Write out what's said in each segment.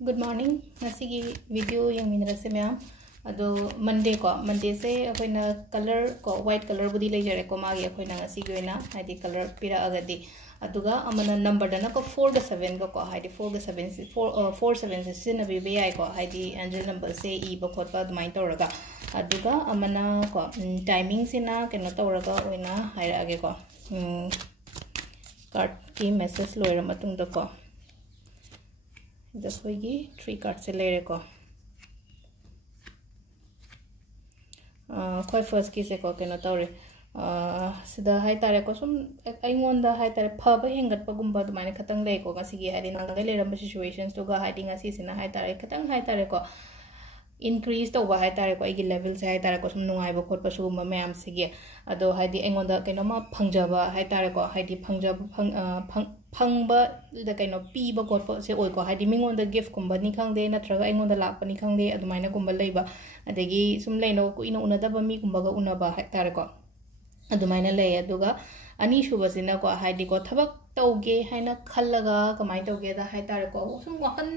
Good morning. Ngasigi video yang minrase ma'am अदो Monday को Monday से अखोइना color को white color बुदी ले जरे को मागी अखोइना ngasigi ओइना हाइदी color पिरा अगदी अदुगा अमना number दना को 4 ग 7 को हाइदी 4 ग 7 से 4 7 से सिन अबी बे आई को हाइदी angel number से ई बखोत पा दुमाइन तोरगा अदुगा अमना को timing से ना केनो तोरगा ओइना हाइरा आगे को कार्ड की message लोइरा मतुंग दको दस होगी 3 कार्ड से ले रखो कोई फर्स्ट की से को के न तौरे सिदा हाई तारे को सुम अइंगोंदा हाई तारे फब हेंगत पगुंबा दुमाने खतंग ले को गासिगी हाइदि नांगे ले रम सिचुएशंस तो गा हाइदि गासि सिना हाई तारे खतंग हाई तारे को increase तो हाई तारे को एगी लेवल से हाई तारे को सुम नुंगाइबो खोटपा सुगुंबा मैम सिगी अदो हाइदि अइंगोंदा केनोमा फंगजाबा हाई तारे को हाइदि फंगबा द कैनो पीबा गोटपो से ओइ को हाइदि मिंगोंदा गिफ्ट कुंबनी खंगदे नत्रगा अइंगोंदा लाकपनी खंगदे अदुमाइना कुंबा लेबा अदगी सुम लेनो कुइनो उनदबा मी कुंबगा उनबा हाइतारे को अदुमाइना ले अदुगा अनि सुबसिना को हाइदि को थबक तौगे हाइना खल्लगा कमाइ तौगे दा हाइतारे को सुम वाकन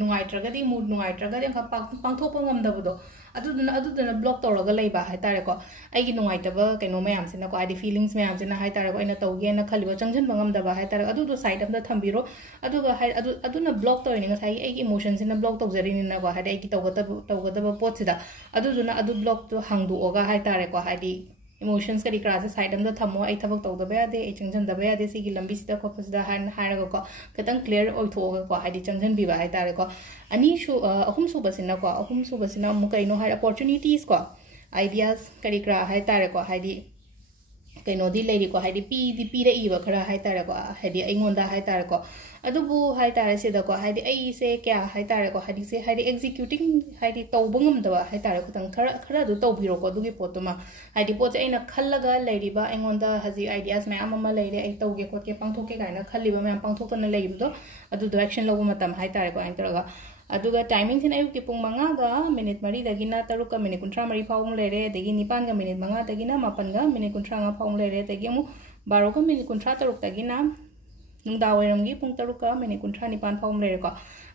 नुंगाइत्रगदि मूड नुंगाइत्रगदि का पांथोप ngамदबदो अदुदना ब्लॉक तौरगा लेबा हाइतारे को आइगी नुंगाइतबा कैनो मयाम सिना को आइदि फीलिंग्स मयाम सिना हाइतारे को इना तौगे ना खलिबा चंगजन ngамदबा हाइतारे अदुदो साइड अमदा थंबिरो अदुगा हाइ अदुना ब्लॉक तौरिनि ngasai आइगी इमोशन सिना ब्लॉक तौजरिनिना को हाइदि आइगी तौगदबा पोतसिदा अदुदुना अदु ब्लॉक तो हांगदोगा हाइतारे को हाइदि इमोशंस करी क्रास साइड अमदा थमो आई थबक तौदबा यादे आई चंगजनदबा यादे सिगी लंबी सिदा को फसदा हाइरगा को खतंग क्लियर ओइथोगा को हाइदि चंगजन बिबा हाइतारे को अनि सु अहुम सुबसिना को अहुम सुबसिना मु कैनो हाइ अपॉर्चुनिटीज को आइडियाज करी क्रा हाइतारे को हाइदि कैनोदी लेरी को हाइदि पीरे इबा खरा हाइतारे को हाइदि अइंगोंदा हाइतारे को अदुबु हाइतारे सिदा को हाइदि आई से क्या हाइतारे को हाइदि से हाइदि एग्जीक्यूटिंग हाइदि तौबंगमदबा हाइतारे को तंग खरा दु तौबिरो को दुगी पोतुमा हाइदि पोचे अइना खल्लगा लेरिबा अइंगोंदा हजि आइडियाज मयाम अमा लेरे आई तौगे खोके पांथोके काइना खल्लिबा मयाम पांथोकना लेरिबदो अदु डायरेक्शन लौबा मतम हाइतारे को आइंतरगा अदुगा टाइमिंग सिन अयुक्ति पुंग 5 गा मिनिट 3 दगिना 3 का मिनिट 53 फाउंग लेरे दगी 9 गा मिनिट 5 दगिना 9 गा मिनिट 55 फाउंग लेरे दगी मु 12 का मिनिट 53 दगिना नुंदा वैरमगी पुंग 3 का मिनिट 59 फाउंग लेरे को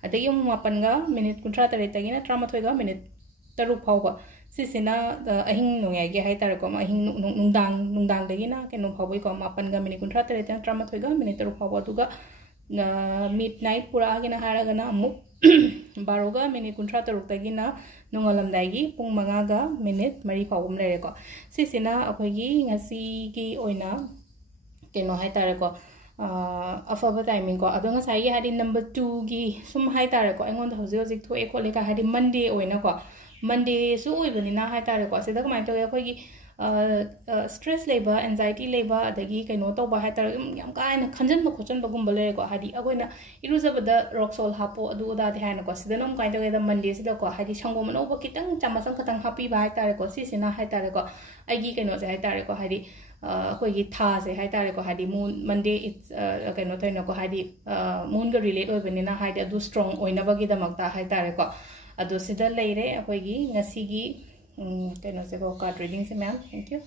अदगी मु 9 गा मिनिट 53 दगिना 13 गा मिनिट 3 फाउबा सिसिना अहिंग नुंगागे हाइतारे को अहिंग नुंदांग दगिना केनो फाउबई को 9 गा मिनिट 53 13 गा मिनिट 3 फाउबा दुगा midnight pura agina haragana amuk 12 ga minute 53 tagina nongalamdai pung 5 ga minute 3 fawum lere ko sisina akhoi ngasi gi oina keno haitare ko afaba timing ko adonga sai gi hadi number 2 gi sum haitare ko engon hoji hoji thoe ko leka hadi monday oina ko monday su oibani na haitare ko sida kamai to akhoi gi stress labor anxiety labor adagi kaino to ba ha tar yam kaina khanjan ba khochen ba gumbale ko hadi agoina iruzabada rock salt hapo adu da the hana ko sidanom kain to da monday sida ko hadi sangom no ba kitang chamasang khatang happy ba ha tar ko si sina ha tar ko agi kaino se ha tar ko hadi koi gi tha se ha tar ko hadi moon monday it's kaino thaina ko hadi moon ga relate oibani na hadi adu strong oina ba gi da makta ha tar ko adu sida leire akoi gi ngasi gi canoe से card reading से ma'am thank you.